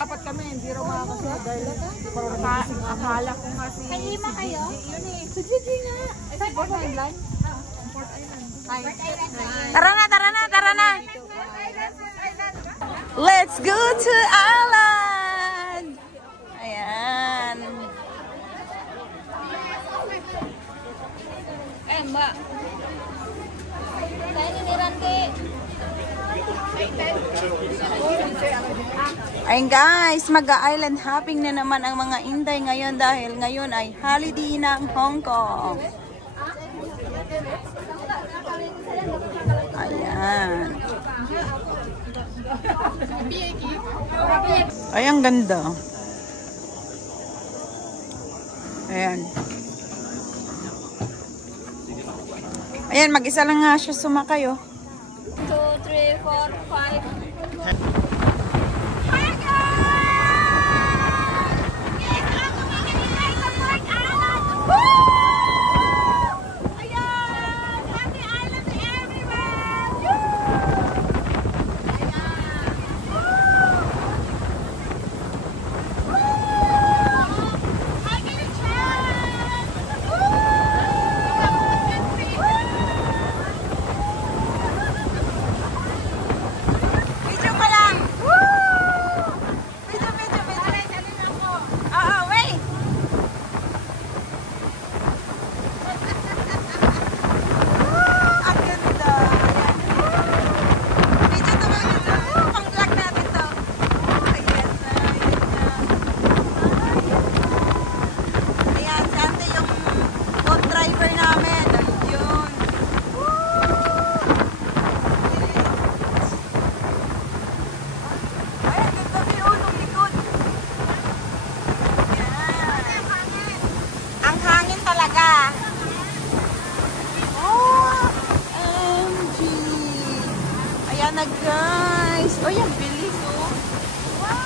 Dapat kami, hindi raw makakasya dahil akala ko kasi si Gigi yun eh. Si Gigi nga. Sa Port Island? Port Island. Tara na, tara na, tara na. Let's go to island. Ayan. Mbak. Saya ini Ranti. Ayun guys, mag-island hopping na naman ang mga Inday ngayon dahil ngayon ay holiday ng Hong Kong. Ayan. Ay, ang ganda. Ayan. Ayan, mag-isa lang nga siya sumakay, oh. 2, 3, 4, 5. Na guys. Oh, yung bilis oh. Wow.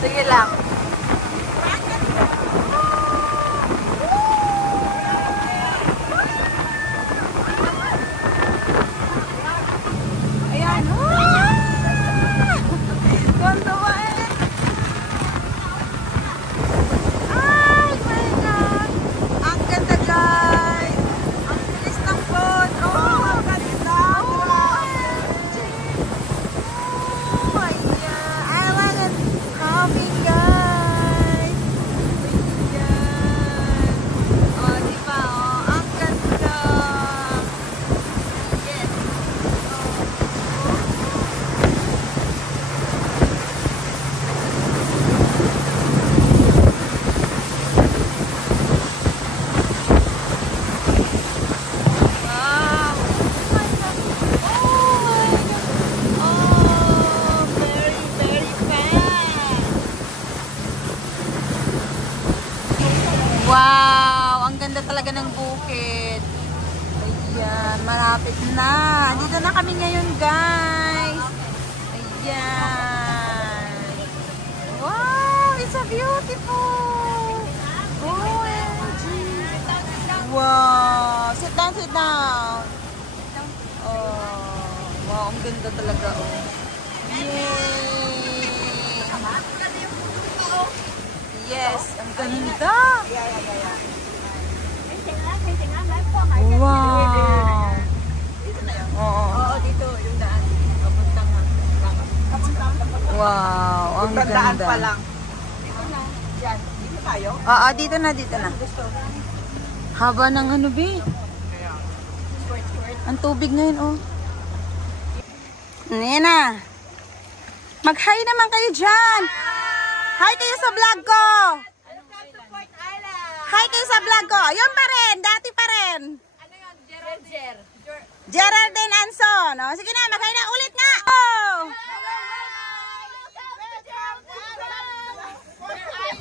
Sige lang. Ayan. Tontuwa eh. Ay, my God. Ang ganda guys. Ang bilis ng boat. Oh, ang ganda. OMG. Oh, ayan. I want it. Hopping guys. Ayan. Oh, diba? Oh, ang ganda. Yes. Wow. Oh my God. Oh, very, very fast. Wow, ang ganda talaga ng bukid. Ayan, malapit na. Dito na kami ngayon, guys. Ayan. Wow, it's so beautiful. OMG. Wow. Sit down, sit down. Oh, wow, ang ganda talaga, oh. Yay. Yes, ang ganda. Wow. Dito na yun? Oo, dito yung daan. Papuntang. Wow, ang Tandaan ganda. pa lang. Dito na. Yan. Dito tayo. Oo, dito na, dito na. Haba ng ano, be? Ang tubig ngayon, oh. Ayan na. Mag-hi naman kayo dyan. Hi kayo sa vlog ko. Hi kayo sa vlog ko. Yun pa rin, dati pa rin. Geraldine Anson. Oh, sige na, mag-hi na ulit nga. Oh.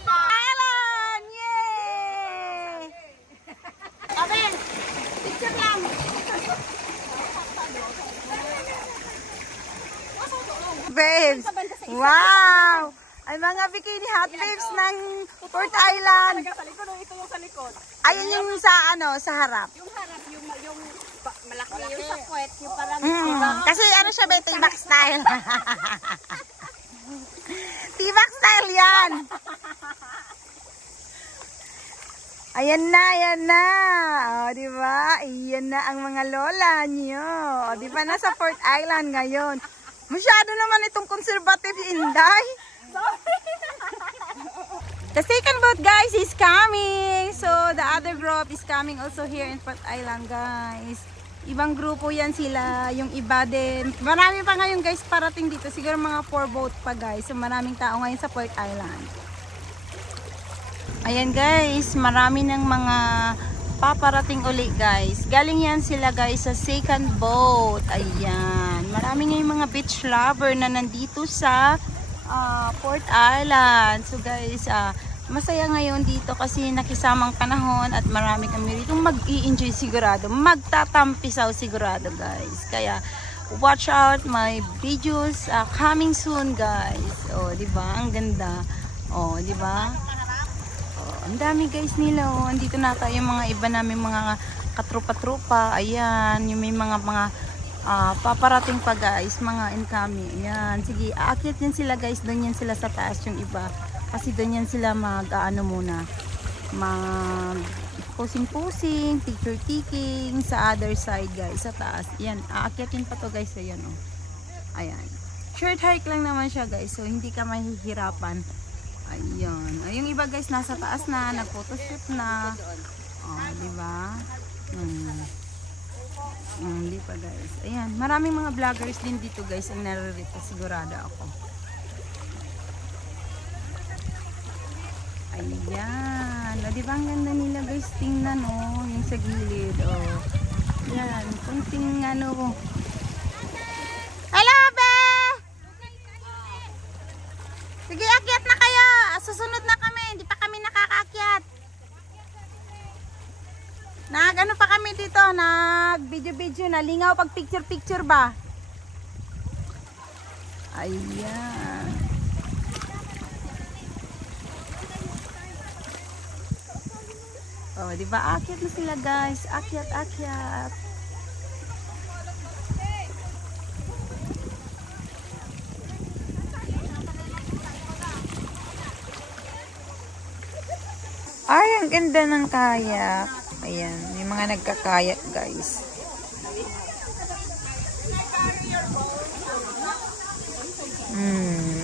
Island! Yay! Aben, picture lang. Babes, wow! Ay mga bikini hot babes ng Port Island. Sa likod, ito yung sa likod. Ayun yung sa ano, sa harap. Yung harap, yung malaki. Yung sa puwet, yung parang Kasi ano siya, be, T-back style. T-back style yan. Ayan na, ayan na. O, diba? Ayan na ang mga lola niyo. O, diba? Nasa Port Island ngayon. Masyado naman itong conservative Inday. The second boat, guys, is coming. So, the other group is coming also here in Port Island, guys. Ibang grupo yan sila. Yung iba din. Marami pa ngayon, guys, parating dito. Siguro mga 4 boat pa, guys. So, maraming tao ngayon sa Port Island. Ayan, guys. Marami ng mga paparating uli, guys. Galing yan sila, guys, sa second boat. Ayan. Marami ngayong mga beach lover na nandito sa Port Island. So, guys, masaya ngayon dito kasi nakisamang panahon at marami kami rito mag-i-enjoy sigurado. Magtatampisaw sigurado, guys. Kaya, watch out my videos coming soon, guys. O, diba? Ang ganda. O, diba? Ang dami, guys, nila. O, andito na tayo yung mga iba namin mga katrupa-trupa. Ayan, yung may mga paparating pa, guys, mga incoming. Ayan, sige, aakyat yan sila, guys. Doon yan sila sa taas yung iba. Kasi doon yan sila muna, mag-posing-posing, picture-taking sa other side, guys, sa taas. Ayan, aakyatin pa to, guys. Ayan, o. Ayan. Short hike lang naman siya, guys. So, hindi ka mahihirapan. Ayan. Yung iba, guys, nasa taas na, nag-photoshoot na. Oh, diba? Hindi pa, guys. Ayan. Maraming mga vloggers din dito, guys, ang naririto. Sigurada ako. Ayan. O, diba ang ganda nila, guys? Tingnan, oh. Yung sa gilid, oh. Ayan. Kunting, ano. Hello, be! Sige, akyat na kayo. Susunod na kami. Hindi pa kami nakakaakyat. Nag-ano pa kami dito. Nag-video-video na. Lingaw pag picture-picture ba? Ayan. Oh, diba? Akyat na sila, guys. Akyat, akyat. Ay, ang ganda ng kayak. Ayan, may mga nagkakayak, guys.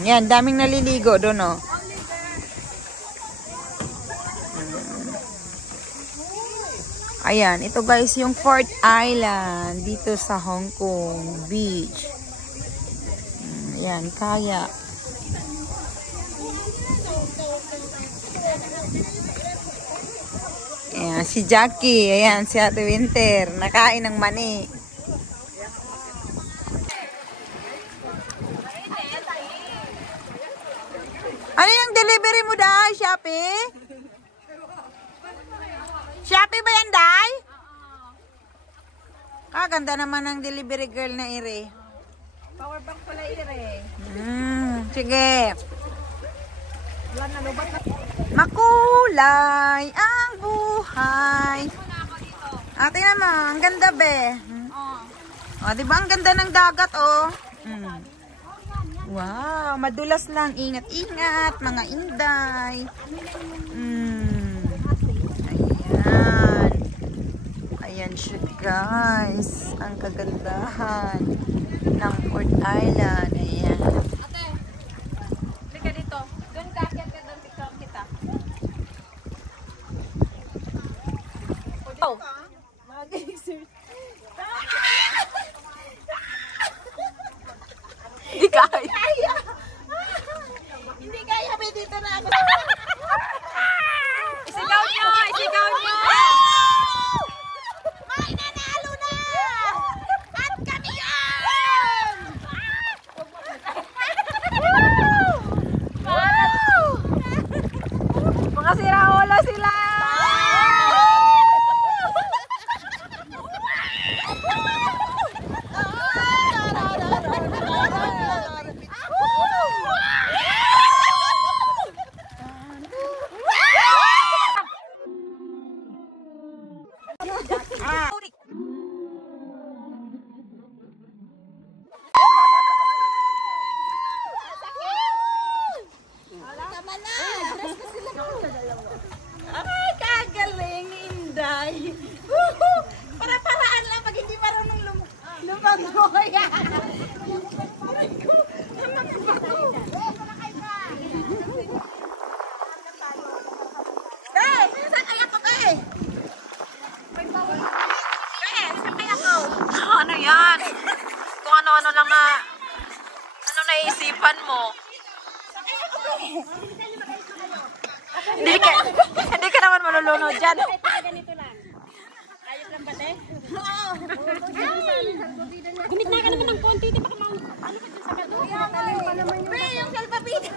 Yan, daming naliligo doon, oh. Ayan, ito, guys, yung Port Island dito sa Hong Kong Beach. Ayan, kayak. Ayan, si Jackie. Ayan, si Ate Winter. Nakain ng mani. Ano yung delivery mo, Day? Shopee? Shopee ba yan, Day? Ganda naman ng delivery girl na Ire. power bank pala, Ire. Sige. Wala na, lubat na. Makulay ang buhay. Ate naman, ang ganda, be. O, diba ang ganda ng dagat, oh. Wow, madulas lang. Ingat-ingat, mga inday. Ayan. Ayan siya, guys. Ang kagandahan ng Port Island. Ayan. Hindi kaya. Hindi kaya, may dito na ako. Isigaw nyo! Isigaw nyo! May nanalo na! At kami yan! Mga siraulo sila! Ay, kagaling ni Inday. Para-paraan lang pag hindi marunong lumangoy. Ano yan? Kung ano-ano lang na ano naisipan mo. Hindi ka naman malulunod dyan. Gumit na ka naman ng konti. Di ba ka ano ka dyan sa gato? Yung salpapito.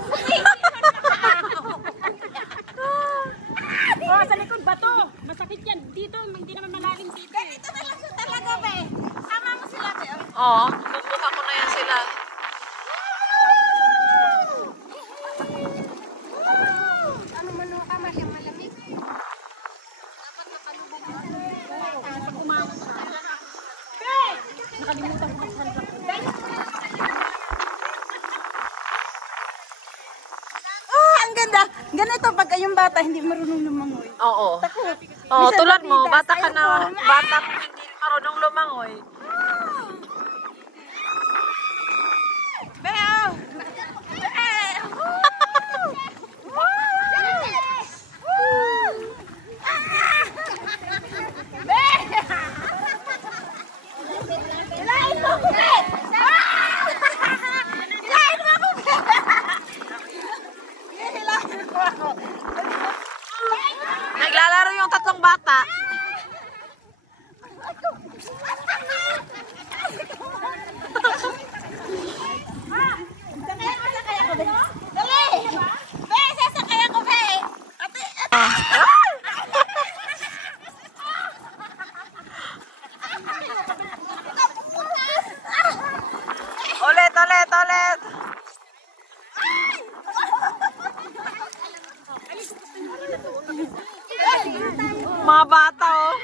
Oh, sa likod ba to? Masakit yan. Dito, hindi naman malalim dito. Ito na lang talaga, be. Sama mo sila, be. Oo, kukuha ko na yan sila. Ang ganda. Ganito pag yung bata hindi marunong lumangoy. Oo. Oo, tulad mo, bata ka na, bata kung hindi marunong lumangoy. Naglalaro yung tatlong bata. Ulit. Mga bata, oh.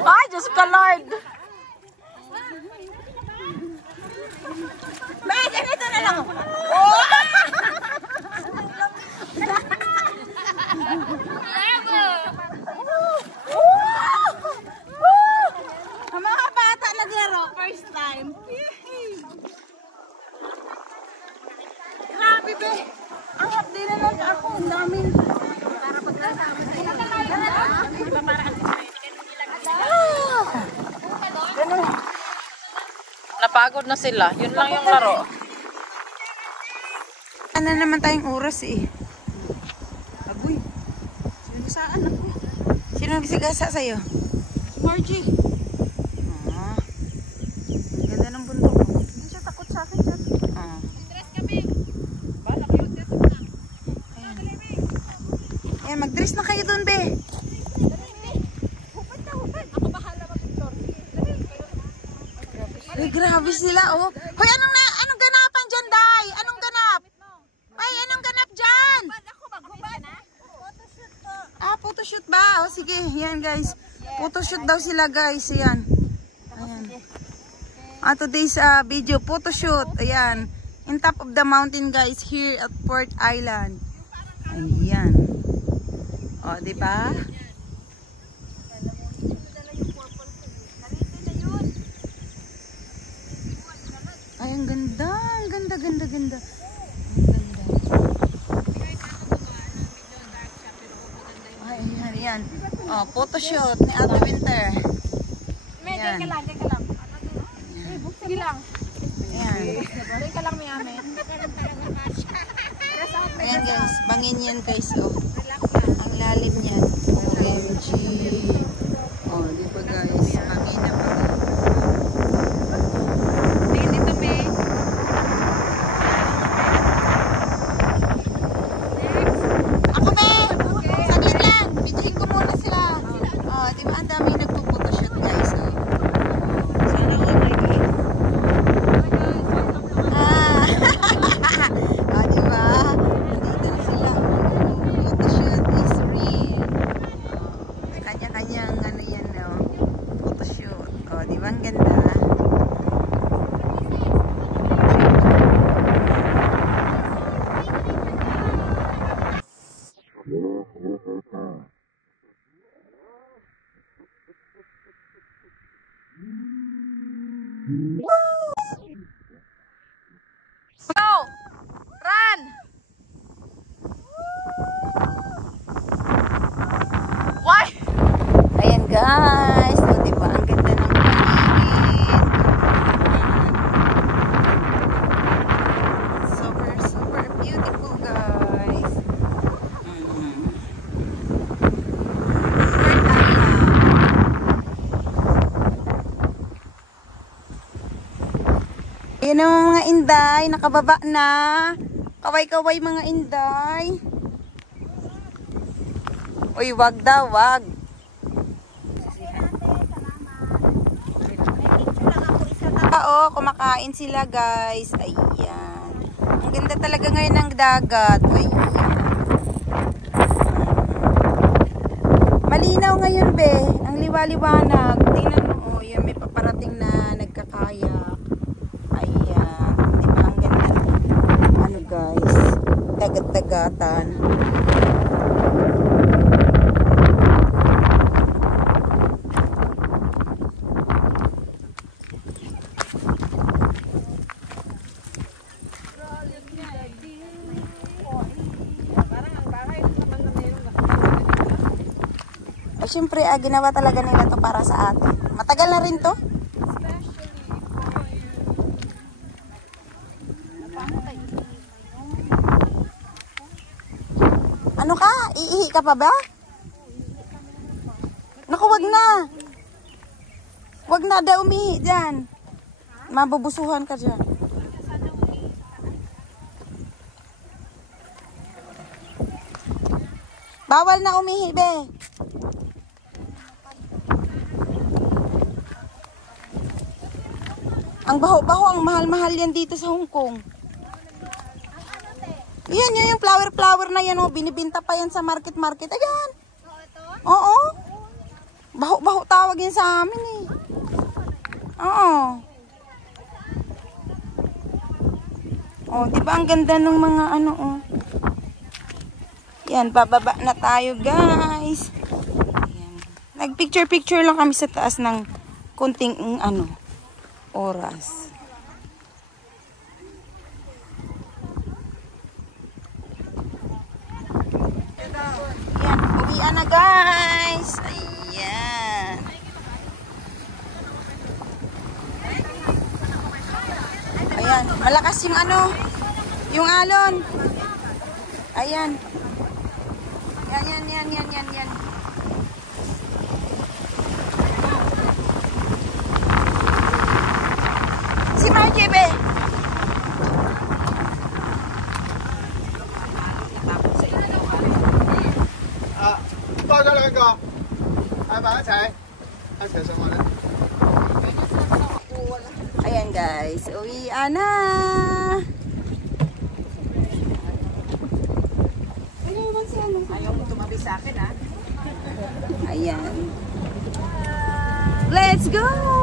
Ay, Diyos ka, Lord. Ganito na lang. Ang mga bata naglaro, first time. Grabe, be. Ang hapdi na lang ako. Ang dami. Para pagkasama sa iyo. Napagod na sila. Yun lang yung laro. Ano naman tayong oras eh. Agoy. Sino saan ako? Sino nagsigasa sa'yo? Margie. Ah. Ang ganda ng bundok. Hindi siya takot sa akin dyan. Ah. Dress kami. Ayan, mag-dress na kayo dun, be. Ako bahala mag-picture. Uy, grabe sila, oh. Hoy, anong ganapan dyan, Day? Anong ganap? Ay, anong ganap dyan? Ah, photoshoot ba? O, sige, yan, guys. Photoshoot daw sila, guys. Ayan. Ayan. Ah, today's video, photoshoot. Ayan. In top of the mountain, guys, here at Port Island. Ayan. O, diba? ganda. Ganda. Ay, yan. Oh, photoshoot ni Ate Winter. May, ka lang. Sige lang. Ayan. Balik ka lang, may amin. Ayan guys, bangin yan guys, oh. Ang lalim niyan. OMG. Oh, di ba guys? Bangin na ba? Tingin dito, May. Ako be! Saglit lang! Bidyahin ko muna sila. Oh, di ba ang dami nagpo-photoshoot guys, oh. Sana all my God. Ah! Oh, di ba? Dito na sila. Photoshoot is real. Oh, kanya-kanyang ano yan, oh. Photoshoot. Oh, di ba ang ganda? Go! Run! Why? Ayan guys, so diba ang ganda ng paligid. Super beautiful guys. Ayan ang mga inday, nakababa na. Kaway-kaway mga inday. Uy, wag daw, wag. Oo, kumakain sila guys. Ayan. Ang ganda talaga ngayon ng dagat. Ayan. Malinaw ngayon be. Ang liwa-liwanag. Tingnan mo, oh, yun, may paparating na nagkakayak. Ayan. Diba ang ganda? Ano guys? Dagat-dagatan. Siyempre, ginawa talaga nila to para sa atin. Matagal na rin to. Ano ka? Iihi ka pa ba? Naku, wag na. Wag na daw umihi dyan. Mabubusuhan ka dyan. Bawal na umihi, be. Ang baho-baho, ang mahal-mahal yan dito sa Hong Kong. Yan, yun yung flower na yan, oh. Binibinta pa yan sa market. Ayan. Oo. Baho-baho tawag yan sa amin, eh. Oo. Oh, di ba ang ganda ng mga ano, oh. Yan, bababa na tayo, guys. Ayan. Nag-picture lang kami sa taas ng kunting, oras. Ayan, uwian na guys. Ayan. Ayan, malakas yung yung alon. Ayan. Yan. Si Margie, be. Ayan guys, uwian na. Ayaw mo tumabi sa akin, ha? Ayan. Let's go!